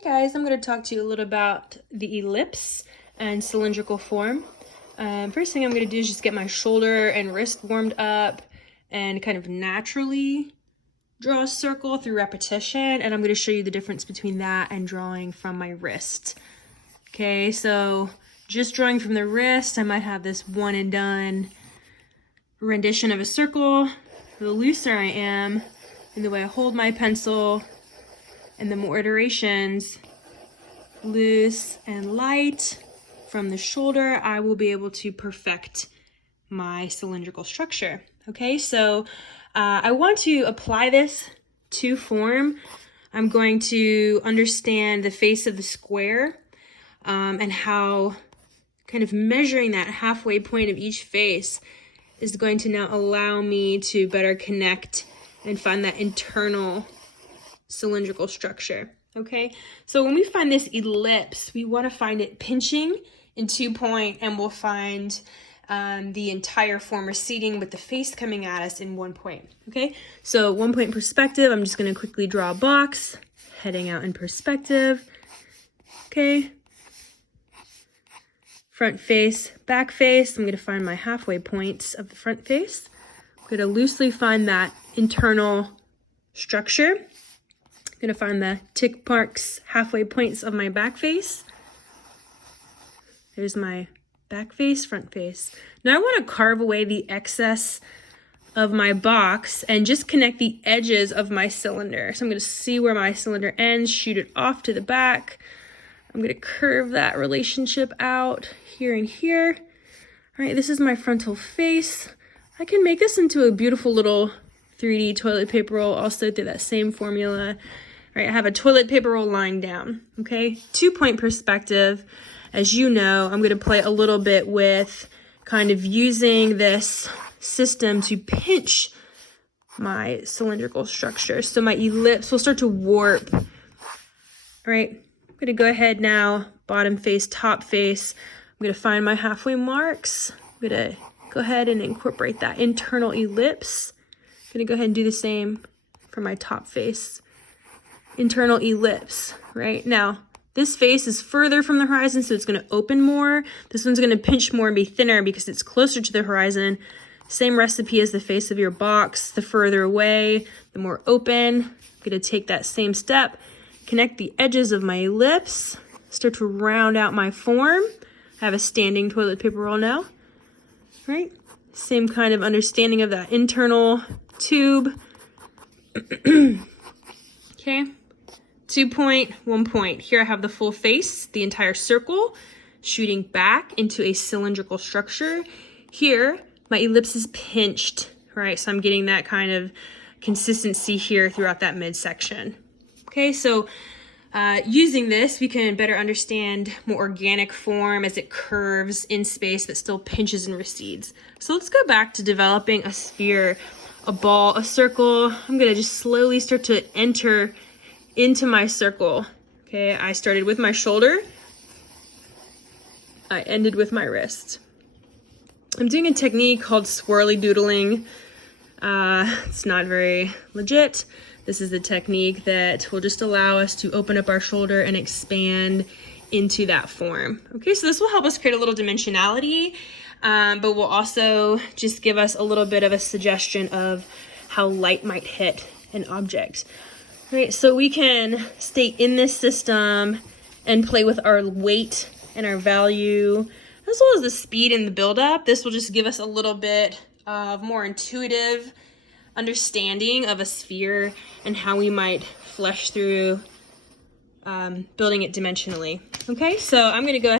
Hey guys, I'm going to talk to you a little about the ellipse and cylindrical form. First thing I'm going to do is just get my shoulder and wrist warmed up and kind of naturally draw a circle through repetition, and I'm going to show you the difference between that and drawing from my wrist. Okay, so just drawing from the wrist, I might have this one and done rendition of a circle. The looser I am in the way I hold my pencil, and the more iterations, loose and light from the shoulder, I will be able to perfect my cylindrical structure. Okay, so I want to apply this to form. I'm going to understand the face of the square and how kind of measuring that halfway point of each face is going to now allow me to better connect and find that internal cylindrical structure. Okay, so when we find this ellipse, we want to find it pinching in 2 point, and we'll find the entire form receding with the face coming at us in 1 point. Okay, so 1 point perspective, I'm just going to quickly draw a box, heading out in perspective. Okay, front face, back face, I'm going to find my halfway points of the front face. I'm going to loosely find that internal structure. I'm going to find the tick marks, halfway points of my back face. There's my back face, front face. Now I want to carve away the excess of my box and just connect the edges of my cylinder. So I'm going to see where my cylinder ends, shoot it off to the back. I'm going to curve that relationship out here and here. All right, this is my frontal face. I can make this into a beautiful little 3D toilet paper roll also through that same formula. All right, I have a toilet paper roll lying down, okay? 2 point perspective. As you know, I'm going to play a little bit with kind of using this system to pinch my cylindrical structure. So my ellipse will start to warp. All right, I'm going to go ahead now, bottom face, top face. I'm going to find my halfway marks. I'm going to go ahead and incorporate that internal ellipse. I'm going to go ahead and do the same for my top face. Internal ellipse, right? Now, this face is further from the horizon, so it's going to open more. This one's going to pinch more and be thinner because it's closer to the horizon. Same recipe as the face of your box. The further away, the more open. I'm going to take that same step, connect the edges of my ellipse, start to round out my form. I have a standing toilet paper roll now, right? Same kind of understanding of that internal tube. Okay. 2 point, 1 point. Here I have the full face, the entire circle, shooting back into a cylindrical structure. Here, my ellipse is pinched, right? So I'm getting that kind of consistency here throughout that midsection. Okay, so using this, we can better understand more organic form as it curves in space but still pinches and recedes. So let's go back to developing a sphere, a ball, a circle. I'm gonna just slowly start to enter into my circle. Okay, I started with my shoulder. I ended with my wrist. I'm doing a technique called swirly doodling. It's not very legit. This is the technique that will just allow us to open up our shoulder and expand into that form. Okay, so this will help us create a little dimensionality, but will also just give us a little bit of a suggestion of how light might hit an object. Right, so we can stay in this system and play with our weight and our value, as well as the speed and the buildup. This will just give us a little bit of more intuitive understanding of a sphere and how we might flesh through building it dimensionally. Okay, so I'm going to go ahead